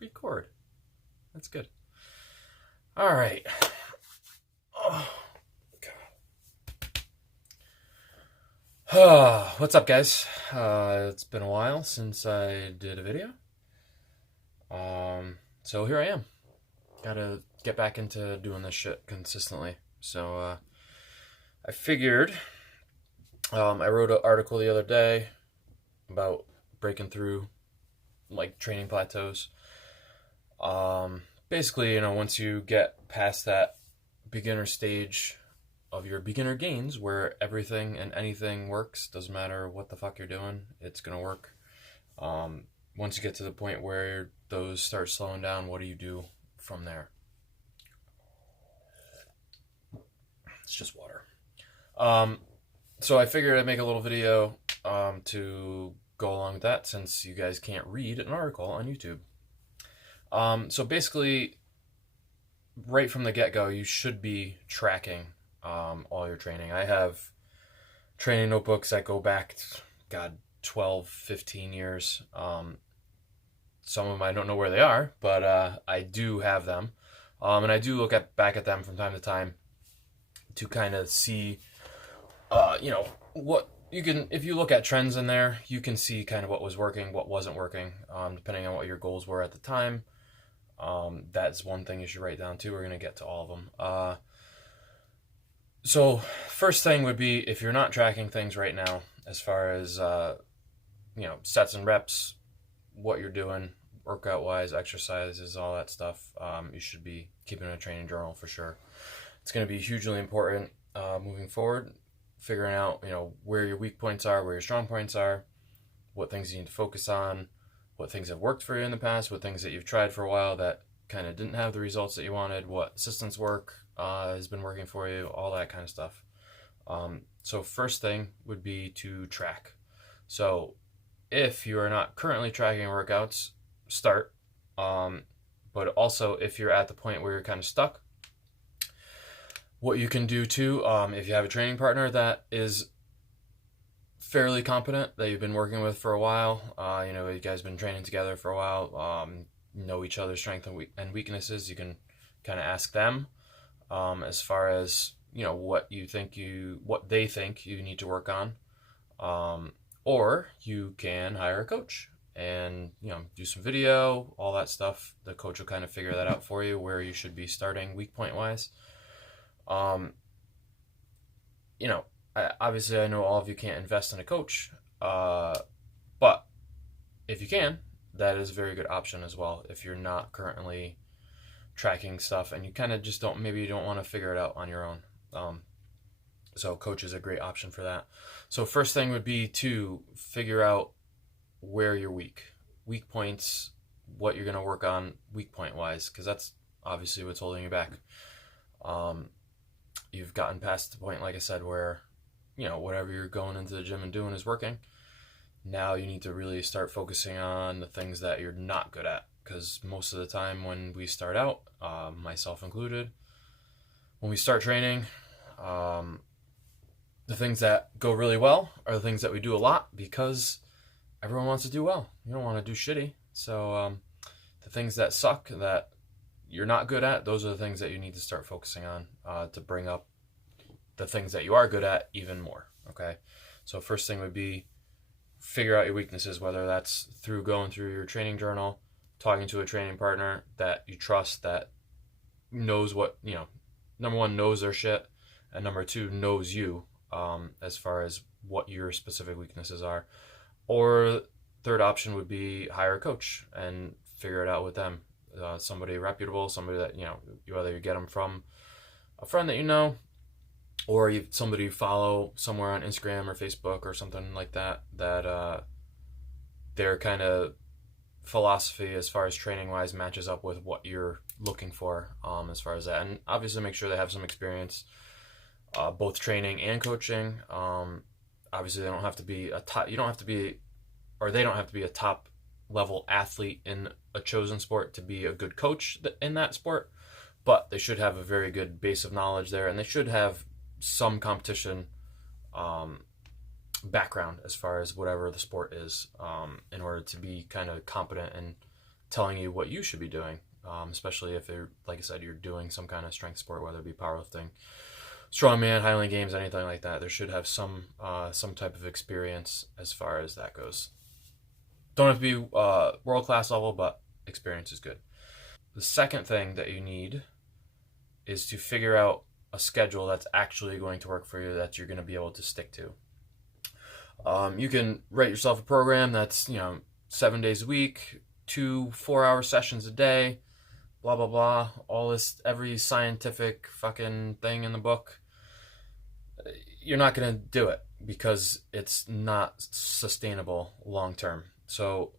record. That's good. All right. Oh, God. What's up, guys? It's been a while since I did a video. So here I am. Gotta get back into doing this shit consistently. So I figured I wrote an article the other day about breaking through like training plateaus. Basically, once you get past that beginner stage of your beginner gains where everything and anything works, doesn't matter what the fuck you're doing, it's gonna work. Once you get to the point where those start slowing down, what do you do from there? It's just water. So I figured I'd make a little video to go along with that, since you guys can't read an article on YouTube. So basically, right from the get-go, you should be tracking all your training. I have training notebooks that go back, 12, 15 years. Some of them I don't know where they are, but I do have them. And I do look back at them from time to time to kind of see, what you can, if you look at trends in there, you can see kind of what was working, what wasn't working, depending on what your goals were at the time. That's one thing you should write down too. We're going to get to all of them. So first thing would be, if you're not tracking things right now, as far as, sets and reps, what you're doing, workout wise, exercises, all that stuff, you should be keeping a training journal for sure. It's going to be hugely important, moving forward, figuring out, where your weak points are, where your strong points are, what things you need to focus on, what things have worked for you in the past, what things that you've tried for a while that kind of didn't have the results that you wanted, what systems work has been working for you, all that kind of stuff. So first thing would be to track. So if you are not currently tracking workouts, start. But also, if you're at the point where you're kind of stuck, what you can do too, if you have a training partner that is fairly competent, that you've been working with for a while, you guys have been training together for a while, know each other's strengths and weaknesses, you can kind of ask them as far as what they think you need to work on, or you can hire a coach and do some video, all that stuff. The coach will kind of figure that out for you, where you should be starting weak point wise. Obviously, I know all of you can't invest in a coach, but if you can, that is a very good option as well. If you're not currently tracking stuff and you kind of just don't want to figure it out on your own. So coach is a great option for that. So first thing would be to figure out where you're weak points, what you're going to work on weak point wise, because that's obviously what's holding you back. You've gotten past the point, like I said, where whatever you're going into the gym and doing is working. Now you need to really start focusing on the things that you're not good at, because most of the time when we start out, myself included, when we start training, the things that go really well are the things that we do a lot, because everyone wants to do well. You don't want to do shitty. So the things that suck, that you're not good at, those are the things that you need to start focusing on, to bring up the things that you are good at even more. Okay, so first thing would be figure out your weaknesses, whether that's through going through your training journal, talking to a training partner that you trust, that knows what, number one, knows their shit, and number two, knows you, as far as what your specific weaknesses are. Or third option would be hire a coach and figure it out with them. Somebody reputable, somebody that, whether you get them from a friend that you know, or somebody you follow somewhere on Instagram or Facebook or something like that, that their kind of philosophy as far as training wise matches up with what you're looking for, as far as that. And obviously make sure they have some experience, both training and coaching. Obviously they don't have to be they don't have to be a top level athlete in a chosen sport to be a good coach in that sport, but they should have a very good base of knowledge there, and they should have some competition background as far as whatever the sport is, in order to be kind of competent and telling you what you should be doing, especially if you're, like I said, you're doing some kind of strength sport, whether it be powerlifting, strongman, Highland Games, anything like that. There should have some type of experience as far as that goes. Don't have to be world class level, but experience is good. The second thing that you need is to figure out a schedule that's actually going to work for you, that you're going to be able to stick to. You can write yourself a program that's 7 days a week, 2 4-hour sessions a day, blah blah blah, all this, every scientific fucking thing in the book. You're not going to do it because it's not sustainable long term. So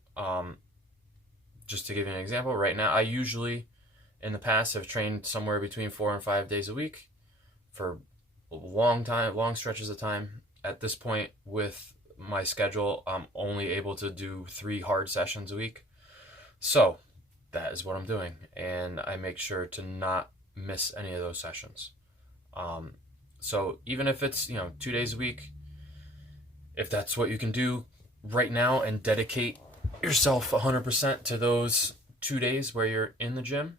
just to give you an example, right now I usually in the past have trained somewhere between 4 and 5 days a week for a long stretches of time. At this point with my schedule, I'm only able to do 3 hard sessions a week. So that is what I'm doing, and I make sure to not miss any of those sessions. So even if it's 2 days a week, if that's what you can do right now, and dedicate yourself 100% to those 2 days where you're in the gym,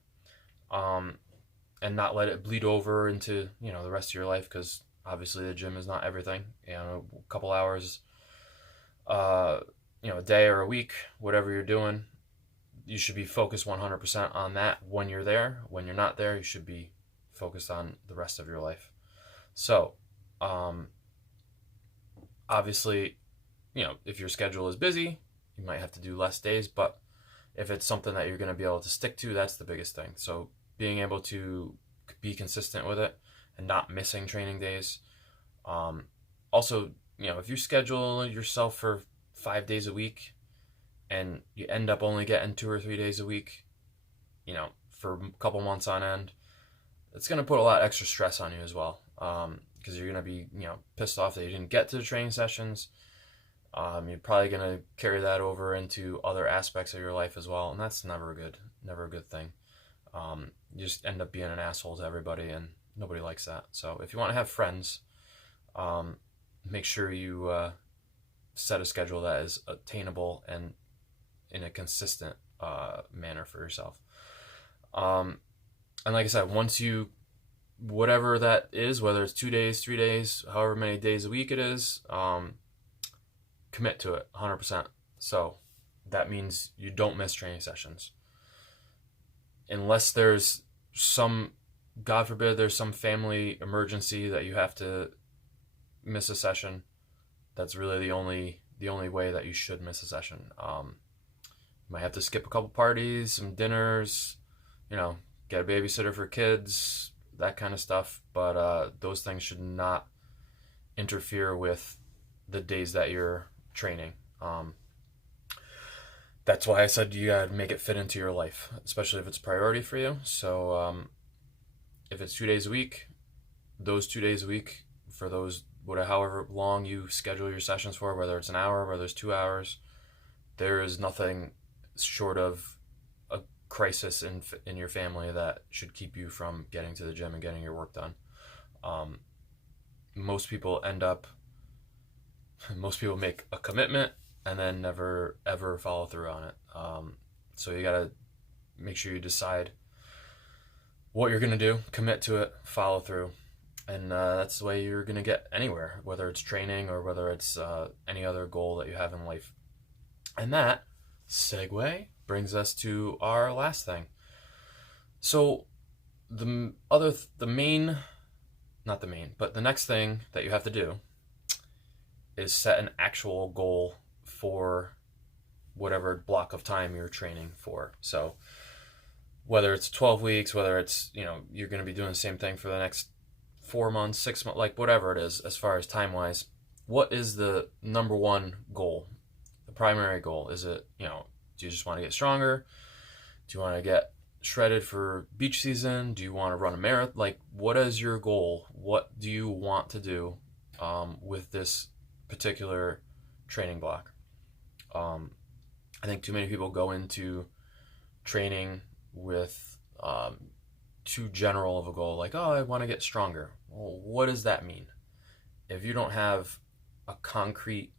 and not let it bleed over into the rest of your life, because obviously the gym is not everything. A couple hours, a day or a week, whatever you're doing, you should be focused 100% on that when you're there. When you're not there, you should be focused on the rest of your life. So, obviously, if your schedule is busy, you might have to do less days, but if it's something that you're going to be able to stick to, that's the biggest thing. So being able to be consistent with it and not missing training days. Also, if you schedule yourself for 5 days a week and you end up only getting 2 or 3 days a week, for a couple months on end, it's going to put a lot of extra stress on you as well. Because you're going to be, pissed off that you didn't get to the training sessions. You're probably going to carry that over into other aspects of your life as well. And that's never a good thing. You just end up being an asshole to everybody, and nobody likes that. So if you want to have friends, make sure you set a schedule that is attainable and in a consistent manner for yourself. And like I said, once you, whatever that is, whether it's 2 days, 3 days, however many days a week it is, commit to it 100%. So that means you don't miss training sessions. Unless there's some, God forbid, there's some family emergency that you have to miss a session. That's really the only way that you should miss a session. You might have to skip a couple parties, some dinners, get a babysitter for kids, that kind of stuff. But those things should not interfere with the days that you're training. That's why I said you gotta make it fit into your life, especially if it's a priority for you. So if it's 2 days a week, those 2 days a week, for those however long you schedule your sessions for, whether it's an hour, whether it's 2 hours, there is nothing short of a crisis in your family that should keep you from getting to the gym and getting your work done. Most people make a commitment and then never ever follow through on it. So you gotta make sure you decide what you're gonna do, commit to it, follow through, and that's the way you're gonna get anywhere, whether it's training or whether it's any other goal that you have in life. And that segue brings us to our last thing. So the next thing that you have to do is set an actual goal for whatever block of time you're training for. So whether it's 12 weeks, whether it's, you're going to be doing the same thing for the next 4 months, 6 months, like whatever it is, as far as time-wise, what is the number one goal? The primary goal? Is it, do you just want to get stronger? Do you want to get shredded for beach season? Do you want to run a marathon? Like, what is your goal? What do you want to do with this particular training block? I think too many people go into training with too general of a goal, like, oh, I want to get stronger. Well, what does that mean? If you don't have a concrete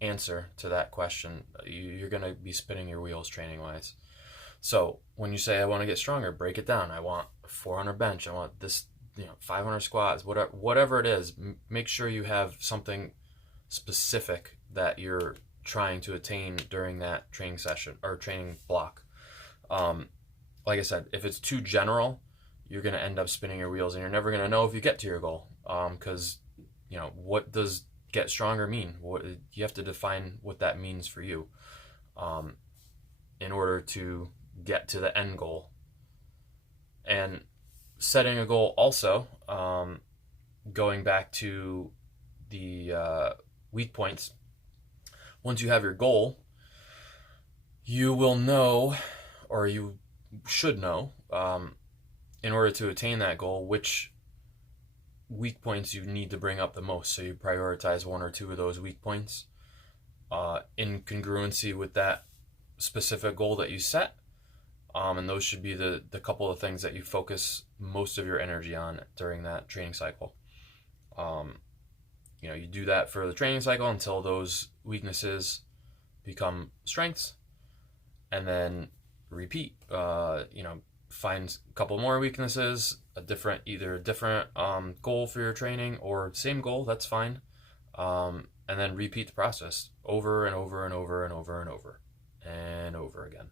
answer to that question. You're going to be spinning your wheels training wise. So when you say I want to get stronger, break it down. I want 400 bench. I want this, 500 squats. Whatever it is, make sure you have something specific that you're trying to attain during that training session or training block. Like I said, if it's too general, you're going to end up spinning your wheels, and you're never going to know if you get to your goal. Because what does get stronger mean? You have to define what that means for you, in order to get to the end goal. And setting a goal also, going back to the weak points, once you have your goal, you will know, or you should know, in order to attain that goal, which weak points you need to bring up the most. So you prioritize one or two of those weak points in congruency with that specific goal that you set. And those should be the couple of things that you focus most of your energy on during that training cycle. You do that for the training cycle until those weaknesses become strengths, and then repeat. Find a couple more weaknesses, either a different goal for your training or same goal, that's fine. And then repeat the process over and over and over and over and over and over again.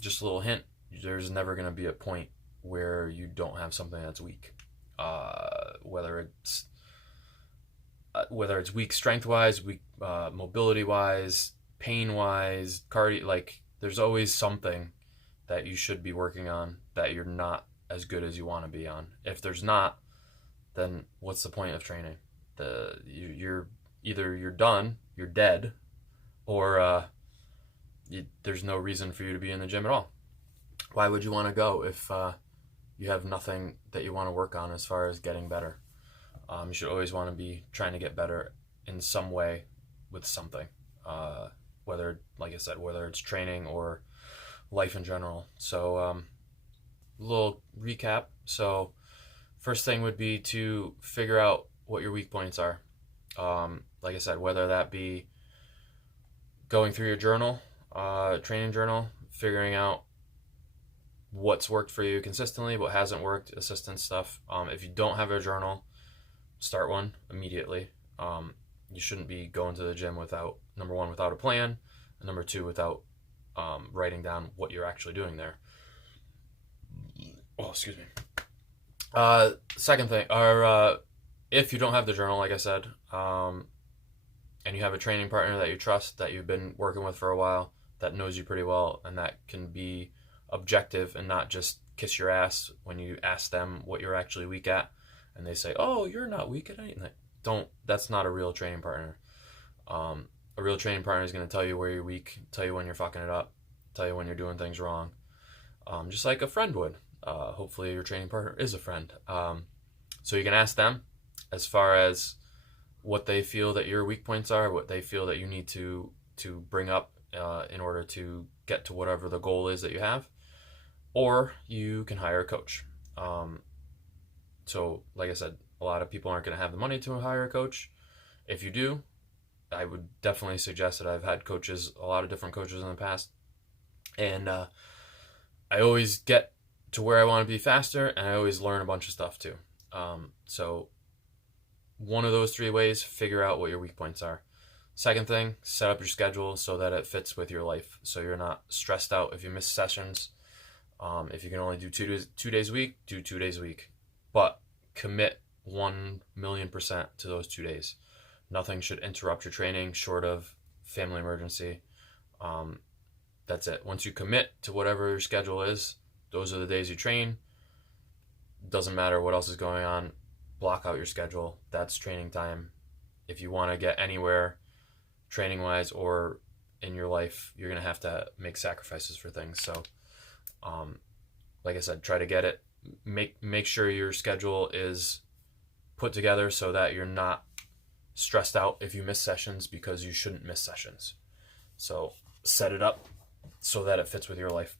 Just a little hint, there's never going to be a point where you don't have something that's weak. Whether it's weak strength-wise, weak mobility-wise, pain-wise, cardio, there's always something that you should be working on that you're not as good as you want to be on. If there's not, then what's the point of training? You're done, you're dead, or there's no reason for you to be in the gym at all. Why would you want to go if you have nothing that you want to work on as far as getting better? You should always want to be trying to get better in some way with something, whether it's training or life in general. So a little recap. So first thing would be to figure out what your weak points are. Like I said, whether that be going through your journal, training journal, figuring out what's worked for you consistently, what hasn't worked, assistance stuff. If you don't have a journal, start one immediately. You shouldn't be going to the gym without, number one, without a plan, and number two, without writing down what you're actually doing there. Oh, excuse me. Second thing, if you don't have the journal, like I said, and you have a training partner that you trust, that you've been working with for a while, that knows you pretty well, and that can be objective and not just kiss your ass when you ask them what you're actually weak at, and they say, "Oh, you're not weak at anything." That's not a real training partner. A real training partner is going to tell you where you're weak, tell you when you're fucking it up, tell you when you're doing things wrong, just like a friend would. Hopefully your training partner is a friend. So you can ask them as far as what they feel that your weak points are, what they feel that you need to bring up in order to get to whatever the goal is that you have. Or you can hire a coach. So like I said, a lot of people aren't going to have the money to hire a coach. If you do, I would definitely suggest that. I've had a lot of different coaches in the past, and I always get to where I want to be faster, and I always learn a bunch of stuff too. So one of those three ways, figure out what your weak points are. Second thing, set up your schedule so that it fits with your life, so you're not stressed out if you miss sessions. If you can only do 2 days a week, do 2 days a week, but commit 1,000,000% to those 2 days. Nothing should interrupt your training short of family emergency. That's it. Once you commit to whatever your schedule is, those are the days you train. Doesn't matter what else is going on. Block out your schedule. That's training time. If you want to get anywhere training-wise or in your life, you're going to have to make sacrifices for things. So, like I said, try to get it. Make sure your schedule is put together so that you're not stressed out if you miss sessions, because you shouldn't miss sessions. So set it up so that it fits with your life.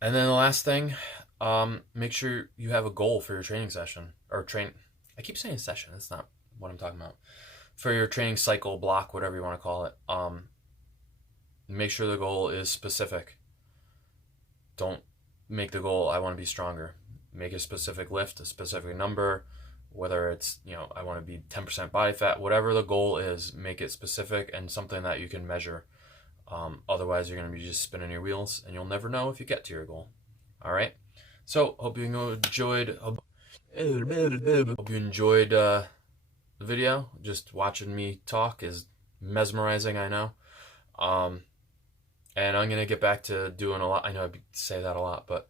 And then the last thing, make sure you have a goal for your training session, or I keep saying session, that's not what I'm talking about. for your training cycle, block, whatever you want to call it, make sure the goal is specific. Don't make the goal, I want to be stronger. Make a specific lift, a specific number, whether it's, I want to be 10% body fat, whatever the goal is, make it specific and something that you can measure. Otherwise, you're going to be just spinning your wheels and you'll never know if you get to your goal. All right. So, hope you enjoyed the video. Just watching me talk is mesmerizing, I know. And I'm going to get back to doing a lot. I know I say that a lot, but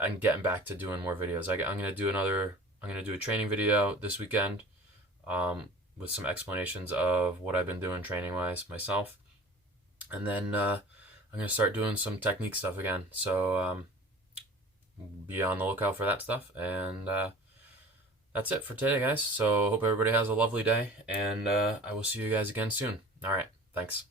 I'm getting back to doing more videos. I'm going to do a training video this weekend with some explanations of what I've been doing training-wise myself. And then I'm going to start doing some technique stuff again. So be on the lookout for that stuff. And that's it for today, guys. So hope everybody has a lovely day. And I will see you guys again soon. All right. Thanks.